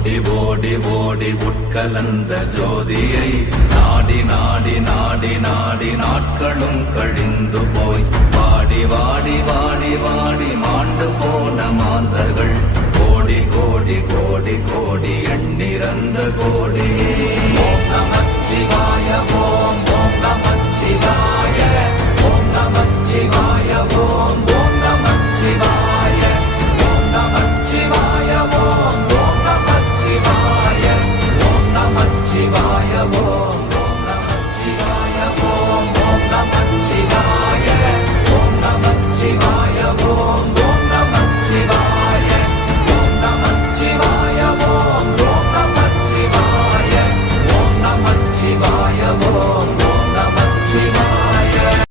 ஓடி ஓடி ஓடி உட்கலந்த ஜோதியை நாடி நாடி நாடி நாடி நாட்களும் கழிந்து போய் வாடி வாடி வாடி வாடி மாண்டு போன மாந்தர்கள் கோடி கோடி கோடி கோடி எண்ணிறந்த கோடி ஓம் நமச்சிவாய.